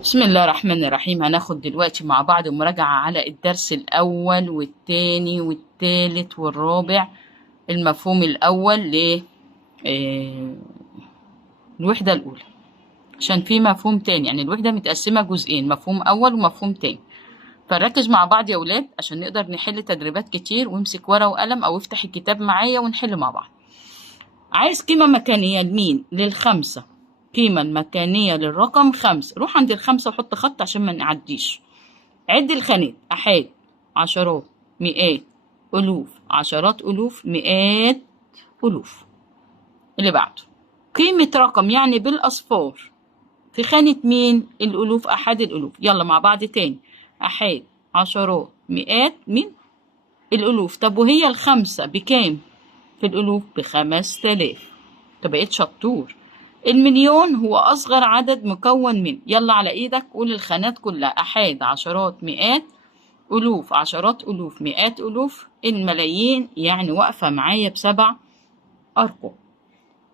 بسم الله الرحمن الرحيم. هناخد دلوقتي مع بعض مراجعة على الدرس الأول والتاني والتالت والرابع. المفهوم الأول آه، الوحدة الأولى، عشان في مفهوم تاني. يعني الوحدة متقسمة جزئين، مفهوم أول ومفهوم تاني. فنركز مع بعض يا ولاد عشان نقدر نحل تدريبات كتير، وامسك ورقة وقلم أو افتح الكتاب معايا ونحل مع بعض. عايز قيمة مكانية لمين؟ للخمسة. قيمة مكانية للرقم 5. روح عند الخمسة وحط خط عشان ما نعديش. عد الخانات: أحاد، عشرات، مئات، ألوف، عشرات ألوف، مئات ألوف. اللي بعده قيمة رقم يعني بالأصفار في خانة مين؟ الألوف، أحاد الألوف. يلا مع بعض تاني: أحاد، عشرات، مئات، مين؟ الألوف. طب وهي الخمسة بكام؟ في الألوف ب5000. طب بقيت شطور. المليون هو أصغر عدد مكون من، يلا على إيدك قول الخانات كلها: أحاد، عشرات، مئات، ألوف، عشرات ألوف، مئات ألوف. الملايين يعني واقفة معايا ب7 أرقام.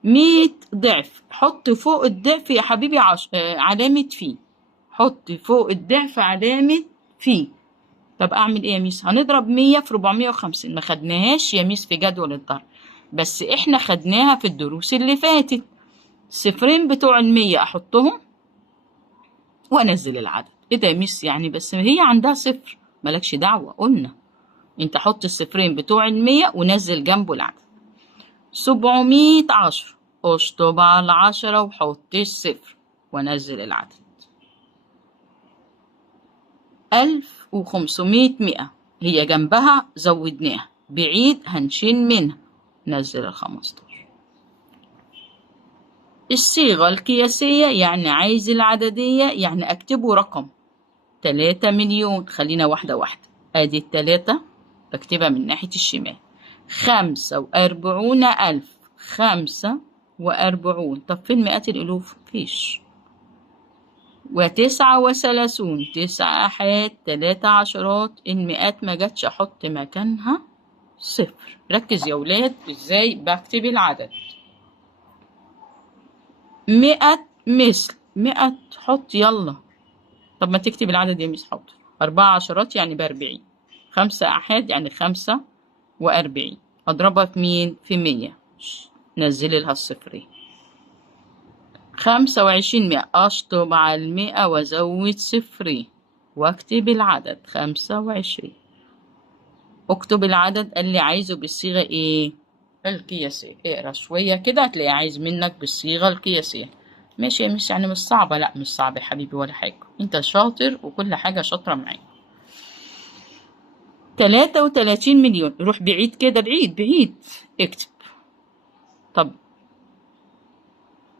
100 ضعف، حط فوق الضعف يا حبيبي علامة في. حط فوق الضعف علامة في. طب أعمل إيه يا ميس؟ هنضرب 100 في 450. ما خدناهاش يا ميس في جدول الضرب، بس إحنا خدناها في الدروس اللي فاتت. الصفرين بتوع 100 أحطهم وأنزل العدد. إيه ده يا ميس؟ يعني بس هي عندها صفر. مالكش دعوة، قلنا انت حط الصفرين بتوع 100 ونزل جنبه العدد. 700 عشرة، اشطب على 10 وحط الصفر ونزل العدد. 1500 مئة، هي جنبها زودناها، بعيد هنشيل منها، نزل 15. الصيغة القياسية يعني عايز العددية، يعني اكتبه رقم 3 مليون. خلينا واحدة واحدة. ادي ال3 بكتبها من ناحية الشمال. 45,000، 45. طب فين مئات الألوف؟ مفيش. 39، 9 أحاد، 3 عشرات. المئات ما جاتش، أحط مكانها صفر. ركز يا ولاد ازاي بكتب العدد. 100 مثل 100، حط يلا. طب ما تكتب العدد يا ميس؟ حاضر. 4 عشرات يعني ب40. 5 أحاد يعني 45. أضربها في مين؟ في 100. نزلي لها الصفرين. 25 مئة، أشطب على 100 وأزود صفرين وأكتب العدد 25. أكتب العدد اللي عايزه بالصيغة إيه؟ القياسية. اقرا شوية كده هتلاقي عايز منك بالصيغة القياسية. ماشي يا مش يعني مش صعبة؟ لا مش صعبة يا حبيبي ولا حاجة، انت شاطر وكل حاجة شاطرة معاك. 33 مليون، روح بعيد كده، بعيد بعيد اكتب. طب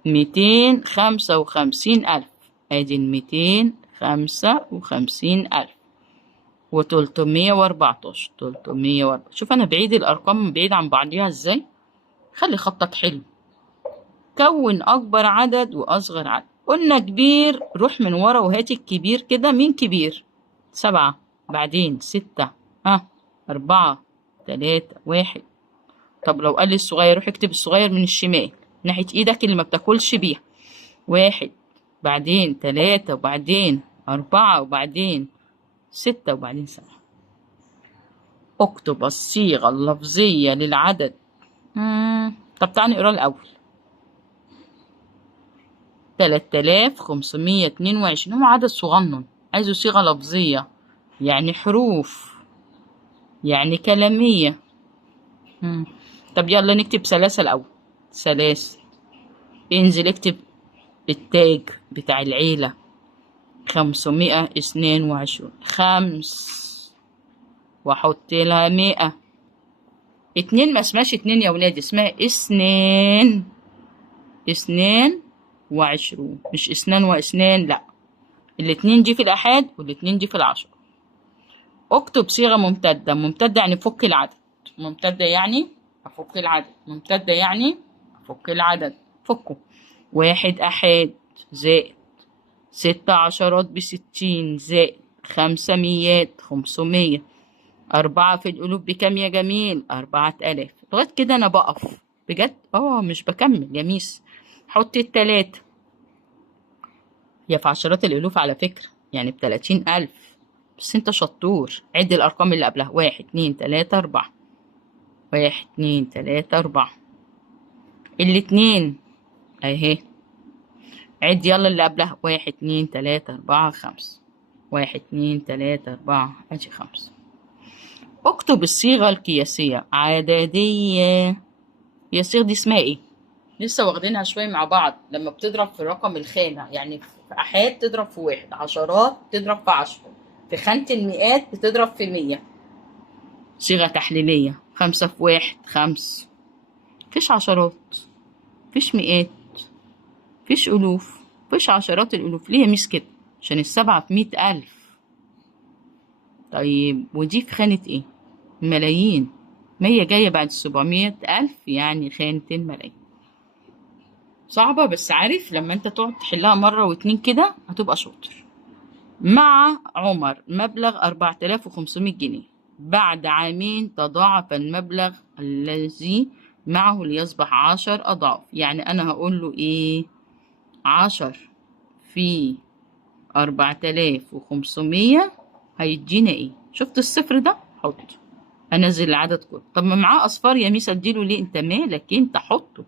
255,000، ادي 255,000. و314، 304. شوف انا بعيد الارقام بعيد عن بعضيها ازاي. خلي خطك حلو. كون اكبر عدد واصغر عدد. قلنا كبير، روح من ورا وهات الكبير كده. مين كبير؟ 7، بعدين 6، 4، 3، 1. طب لو قال لي الصغير، روح اكتب الصغير من الشمال ناحية ايدك اللي ما بتاكلش بيها. 1، بعدين 3، وبعدين 4، وبعدين 6، وبعدين 7. اكتب الصيغة اللفظية للعدد. طب تعالى نقرا الأول. 3522 هو عدد صغنن، عايزه صيغة لفظية، يعني حروف، يعني كلامية. طب يلا نكتب ثلاثة الأول. ثلاثة. انزل اكتب التاج بتاع العيلة. 522. خمس، واحط لها 100. 2 ما اسمهاش 2 يا ولاد، اسمها 2. 22، مش 2 و2، لا. الاتنين دي في الآحاد والاتنين دي في العشر. اكتب صيغة ممتدة. ممتدة يعني فك العدد. ممتدة يعني أفك العدد. ممتدة يعني أفك العدد. فكه. 1 أحاد زائد 6 عشرات ب60 زائد 5 ميات 500. 4 في القلوب بكام يا جميل؟ 4000. لغاية كده أنا بقف بجد، مش بكمل يا ميس. حط ال3. هي في عشرات الألوف على فكرة، يعني ب30,000. بس انت شطور، عد الأرقام اللي قبلها: 1 2 3 4، 1 2 3 4. الاتنين اهي، عد يلا اللي قبلها: 1 2 3 4 5، 1 2 3 4، ادي 5. اكتب الصيغة القياسية عددية. هي الصيغة دي اسمها ايه؟ لسه واخدينها شوية مع بعض. لما بتضرب في رقم الخانة، يعني في آحاد تضرب في 1، عشرات تضرب في 10، في خانة المئات بتضرب في 100. صيغة تحليلية: 5 في 1 5. مفيش عشرات، مفيش مئات، مفيش ألوف، مفيش عشرات الألوف. ليه يا ميس كده؟ عشان السبعة في 100,000. طيب ودي في خانة ايه؟ ملايين. 100 جاية بعد 700,000، يعني خانة الملايين. صعبة، بس عارف لما انت تقعد تحلها مرة واتنين كده هتبقى شاطر. مع عمر مبلغ 4500 جنيه، بعد عامين تضاعف المبلغ الذي معه ليصبح 10 أضعاف. يعني أنا هقول له إيه؟ 10 في 4500 هيدينا إيه؟ شفت الصفر ده؟ حطه. أنزل العدد كله. طب ما معاه أصفار يا ميس أديله ليه؟ أنت مالك؟ أنت حطه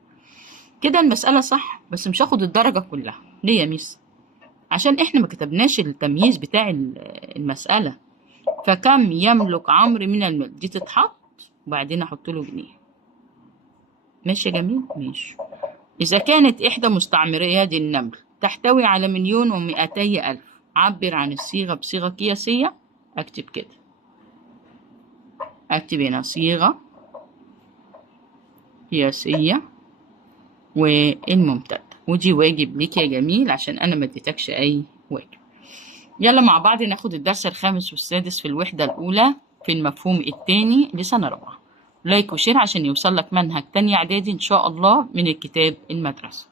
كده. المسألة صح، بس مش هاخد الدرجة كلها. ليه يا ميس؟ عشان احنا ما كتبناش التمييز بتاع المسألة. فكم يملك عمرو من المال، دي تتحط وبعدين احط له جنيه. ماشي يا جميل؟ ماشي. إذا كانت إحدى مستعمريات النمل تحتوي على 1,200,000، عبر عن الصيغة بصيغة قياسية. أكتب كده، أكتب هنا صيغة قياسية والممتدة. ودي واجب ليك يا جميل، عشان أنا ما اديتكش أي واجب. يلا مع بعض ناخد الدرس الخامس والسادس في الوحدة الأولى في المفهوم الثاني لسنة رابعة. لايك وشير عشان يوصل لك منهج تاني إعدادي إن شاء الله من الكتاب المدرسة.